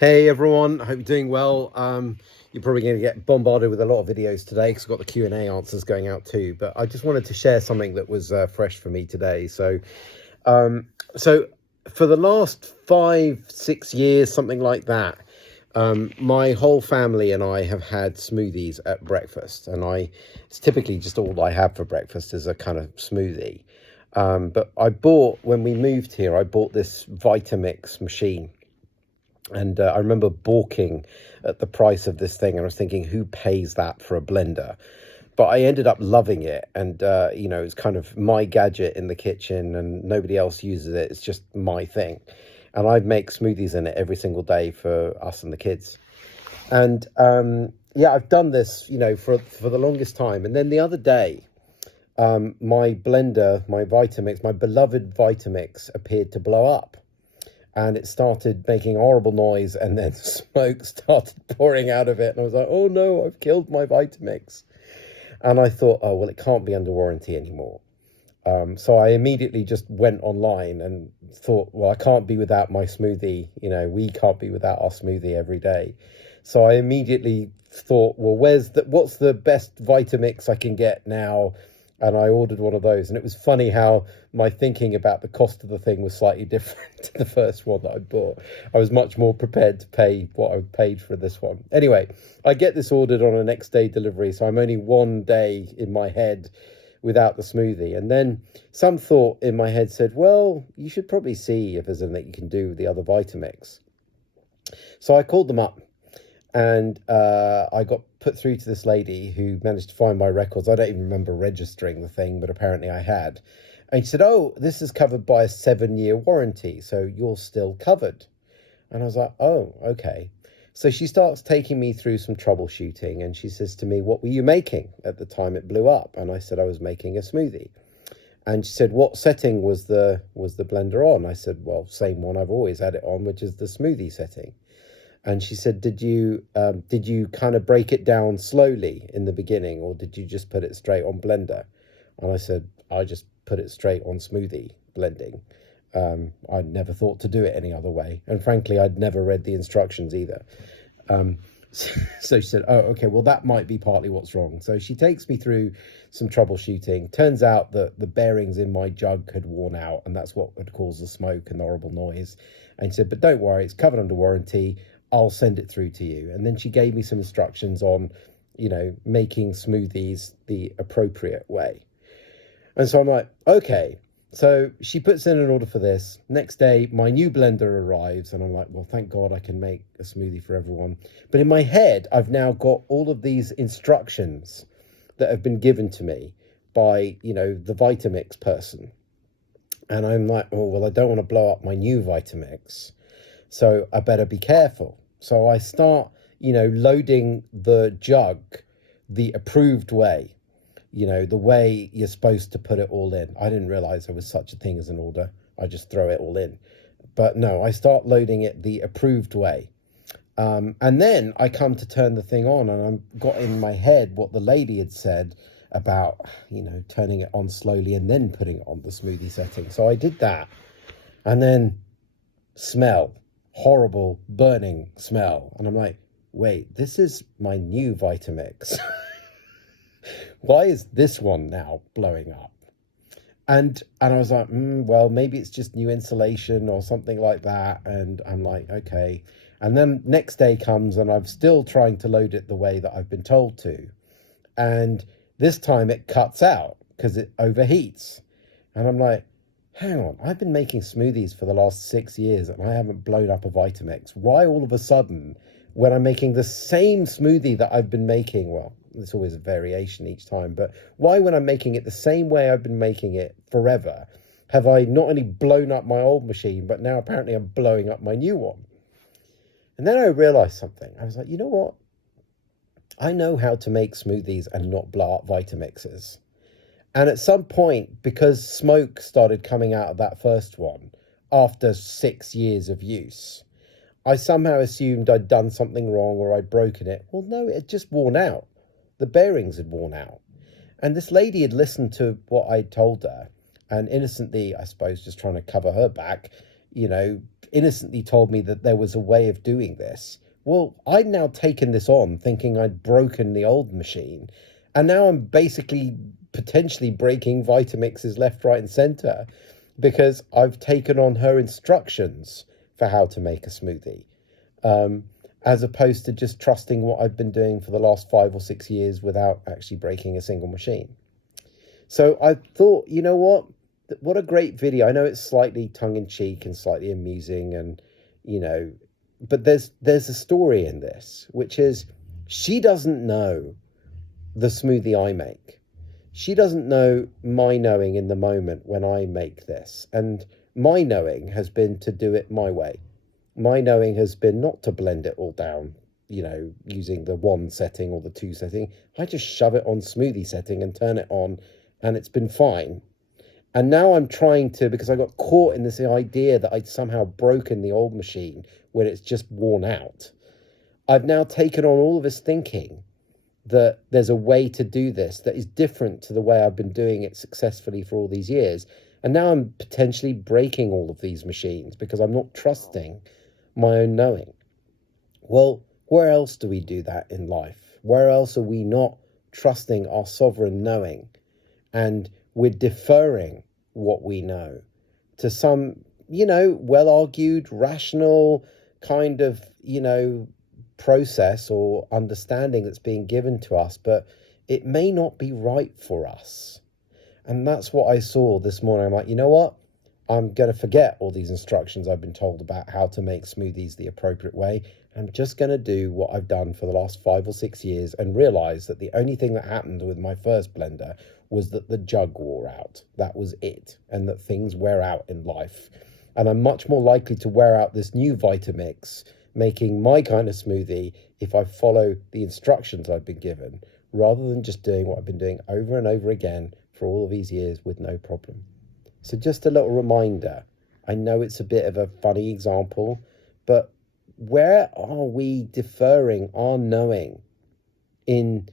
Hey everyone, I hope you're doing well. You're probably going to get bombarded with a lot of videos today because I've got the Q&A answers going out too. But I just wanted to share something that was fresh for me today. Um, so for the last 5, 6 years, something like that, my whole family and I have had smoothies at breakfast, and it's typically just all I have for breakfast is a kind of smoothie. But when we moved here, I bought this Vitamix machine. And I remember balking at the price of this thing, and I was thinking, who pays that for a blender? But I ended up loving it, and it's kind of my gadget in the kitchen, and nobody else uses it. It's just my thing, and I make smoothies in it every single day for us and the kids. And yeah, I've done this, for the longest time. And then the other day, my blender, my Vitamix, my beloved Vitamix, appeared to blow up. And it started making a horrible noise, and then smoke started pouring out of it. And I was like, oh no, I've killed my Vitamix. And I thought, oh, well, it can't be under warranty anymore. So I immediately just went online and thought, well, I can't be without my smoothie. We can't be without our smoothie every day. So I immediately thought, well, what's the best Vitamix I can get now? And I ordered one of those. And it was funny how my thinking about the cost of the thing was slightly different to the first one that I bought. I was much more prepared to pay what I paid for this one. Anyway, I get this ordered on a next day delivery, so I'm only one day in my head without the smoothie. And then some thought in my head said, well, you should probably see if there's anything you can do with the other Vitamix. So I called them up, and I got put through to this lady who managed to find my records. I don't even remember registering the thing, but apparently I had. And she said, oh, this is covered by a 7-year warranty, so you're still covered. And I was like, oh, okay. So she starts taking me through some troubleshooting, and she says to me, what were you making at the time it blew up? And I said, I was making a smoothie. And she said, what setting was the blender on? I said, well, same one I've always had it on, which is the smoothie setting. And she said, did you kind of break it down slowly in the beginning, or did you just put it straight on blender? And I said, I just put it straight on smoothie blending. I'd never thought to do it any other way. And frankly, I'd never read the instructions either. So she said, oh, okay, well, that might be partly what's wrong. So she takes me through some troubleshooting. Turns out that the bearings in my jug had worn out, and that's what had caused the smoke and the horrible noise. And she said, but don't worry, it's covered under warranty. I'll send it through to you. And then she gave me some instructions on, making smoothies the appropriate way. And so I'm like, okay. So she puts in an order for this. Next day, my new blender arrives, and I'm like, well, thank God I can make a smoothie for everyone. But in my head, I've now got all of these instructions that have been given to me by, the Vitamix person. And I'm like, oh, well, I don't want to blow up my new Vitamix, so I better be careful. So I start, loading the jug the approved way, the way you're supposed to put it all in. I didn't realize there was such a thing as an order. I just throw it all in. But no, I start loading it the approved way. And then I come to turn the thing on, and I've got in my head what the lady had said about, turning it on slowly and then putting it on the smoothie setting. So I did that, and then horrible burning smell. And I'm like, wait, this is my new Vitamix. Why is this one now blowing up? And I was like, well, maybe it's just new insulation or something like that. And I'm like, okay. And then next day comes, and I'm still trying to load it the way that I've been told to. And this time it cuts out because it overheats. And I'm like, hang on, I've been making smoothies for the last 6 years, and I haven't blown up a Vitamix. Why all of a sudden, when I'm making the same smoothie that I've been making, well, there's always a variation each time, but why, when I'm making it the same way I've been making it forever, have I not only blown up my old machine, but now apparently I'm blowing up my new one? And then I realized something. I was like, you know what? I know how to make smoothies and not blow up Vitamixes. And at some point, because smoke started coming out of that first one after 6 years of use, I somehow assumed I'd done something wrong or I'd broken it. Well, no, it had just worn out. The bearings had worn out. And this lady had listened to what I'd told her, and innocently, I suppose, just trying to cover her back, innocently told me that there was a way of doing this. Well, I'd now taken this on thinking I'd broken the old machine. And now I'm basically potentially breaking Vitamix's left, right, and center because I've taken on her instructions for how to make a smoothie, as opposed to just trusting what I've been doing for the last 5 or 6 years without actually breaking a single machine. So I thought, you know what a great video. I know it's slightly tongue-in-cheek and slightly amusing, and you know, but there's a story in this, which is she doesn't know the smoothie I make. She doesn't know my knowing in the moment when I make this. And my knowing has been to do it my way. My knowing has been not to blend it all down, using the 1 setting or the 2 setting. I just shove it on smoothie setting and turn it on, and it's been fine. And now I'm trying to, because I got caught in this idea that I'd somehow broken the old machine when it's just worn out. I've now taken on all of this thinking that there's a way to do this that is different to the way I've been doing it successfully for all these years. And now I'm potentially breaking all of these machines because I'm not trusting my own knowing. Well, where else do we do that in life? Where else are we not trusting our sovereign knowing? And we're deferring what we know to some, well-argued, rational kind of, process or understanding that's being given to us, but it may not be right for us. And that's what I saw this morning. I'm like, you know what? I'm going to forget all these instructions I've been told about how to make smoothies the appropriate way. I'm just going to do what I've done for the last 5 or 6 years and realize that the only thing that happened with my first blender was that the jug wore out. That was it. And that things wear out in life. And I'm much more likely to wear out this new Vitamix making my kind of smoothie if I follow the instructions I've been given, rather than just doing what I've been doing over and over again for all of these years with no problem. So just a little reminder. I know it's a bit of a funny example, but where are we deferring our knowing in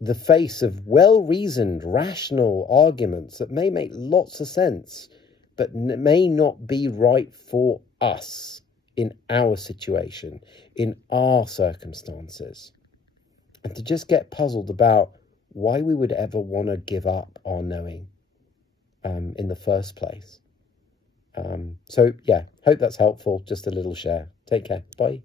the face of well-reasoned, rational arguments that may make lots of sense, but may not be right for us in our situation, in our circumstances? And to just get puzzled about why we would ever want to give up our knowing in the first place. So yeah, hope that's helpful. Just a little share. Take care. Bye.